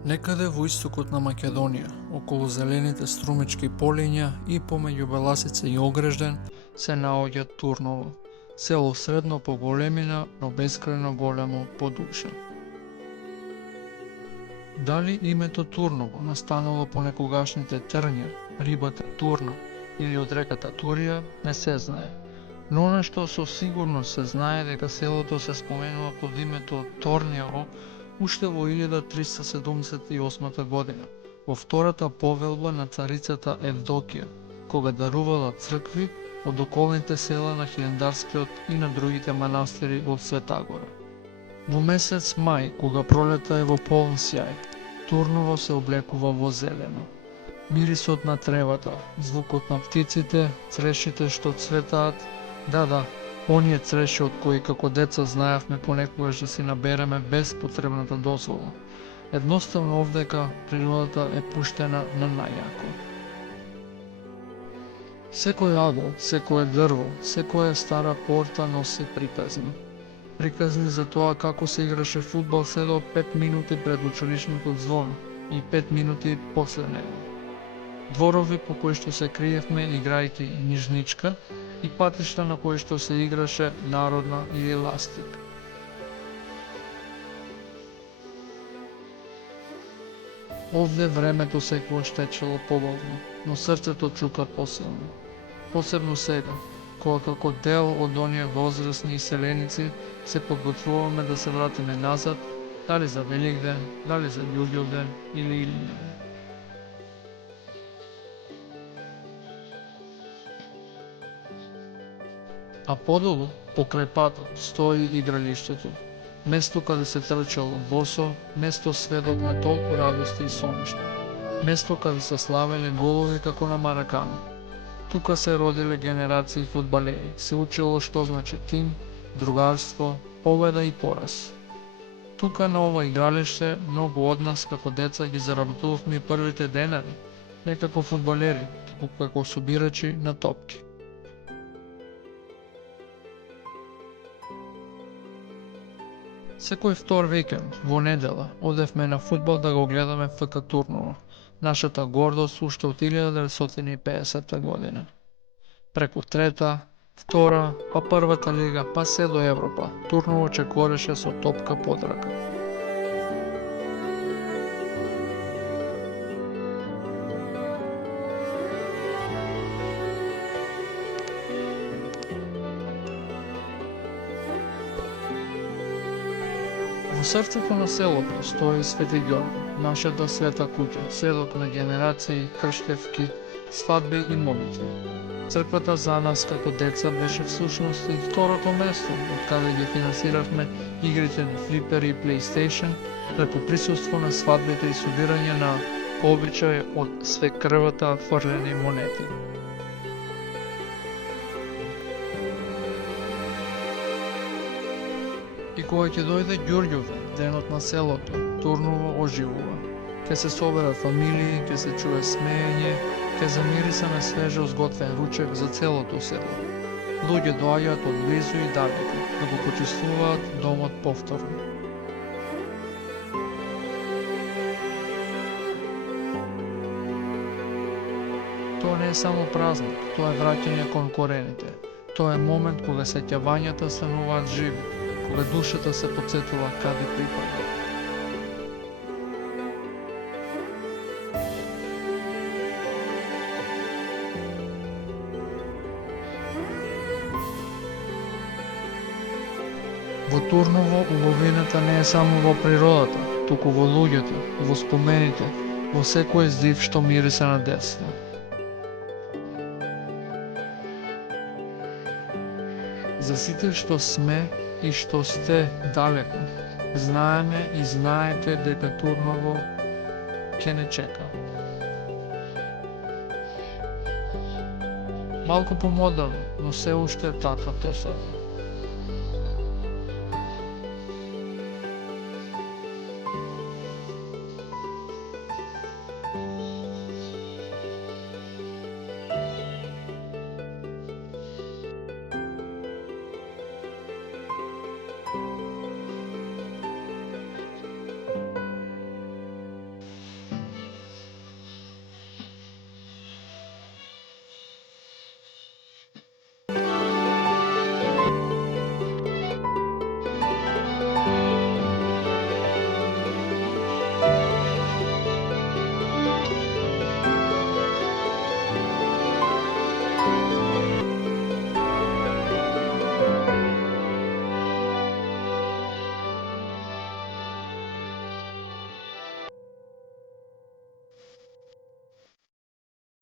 Некаде во истокот на Македонија, околу зелените струмички полиња и помеѓу Беласица и Огрежден, се наоѓа Турново, село средно по големина, но бескрајно големо по душа. Дали името Турново настанало по некогашните трња, рибата Турна или од реката Турија, не се знае. Но нешто со сигурност се знае дека селото се споменува под името Торњево уште во 1378 година, во втората повелба на царицата Евдокија, кога дарувала цркви од околните села на Хилендарскиот и на другите манастири во Света Гора. Во месец мај, кога пролета е во полн сјај, Турново се облекува во зелено. Мирисот на тревата, звукот на птиците, црешите што цветаат, да, оние цреши од кои како деца знаевме понекогаш да си набереме без потребната дозвола. Едноставно овдека природата е пуштена на најако. Секој агол, секое дрво, секоја стара порта носи приказни. Приказни за тоа како се играше фудбал се до 5 минути пред училишното звон и 5 минути после него. Дворови по кои што се криевме играјќи нижничка и патишта на кои што се играше народна или ластик. Овде времето секогаш течело побавно, но срцето чука посилно. Посебно сега, кога како дел од оние возрастни иселеници се подготвуваме да се вратиме назад, дали за Великден, дали за Ѓурѓовден или Илинден. А подолу, покрај патот, стои игралиштето. Место каде се трчало босо, место сведок на толку радости и соништа. Место каде се славеле голови како на Маракана. Тука се родиле генерации фудбалери, се учило што значи тим, другарство, победа и пораз. Тука на ова игралиште многу од нас како деца ги заработувавме и првите денари, не како фудбалери, туку како собирачи на топки. Секој втор викенд, во недела, одевме на фудбал да го гледаме ФК Турново, нашата гордост уште од 1950 година. Преку трета, втора, па првата лига, па се до Европа, Турново чекореше со топка под рака. Во срцето на селото стои Свети Ѓорги, нашата света куќа, сведок на генерации, крштевки, свадби и молитви. Црквата за нас како деца беше всушност и второто место, од каде ги финансиравме игрите на флипер и PlayStation, преку присуство на свадбите и собирање на обичај од свекрвата фрлени монети. И кога ќе дојде Ѓурѓовден, денот на селото, Турново оживува. Ке се соберат фамилии, ке се чуе смеење, ке замирисаме свежо сготвен ручек за целото село. Луѓе доаѓаат од близу и далеку, да го почистуваат домот повторно. Тоа не е само празник, тоа е враќање кон корените. Тоа е момент кога сеќавањата стануваат живи, кога душата се потсетува каде припада. Во Турново убавината не е само во природата, туку во луѓето, во спомените, во секој здив што мириса на детство. За сите што сме и што сте далеку, знаеме и знаете дека Турново ќе не чека. Малку помодерно, но се уште така тоа се.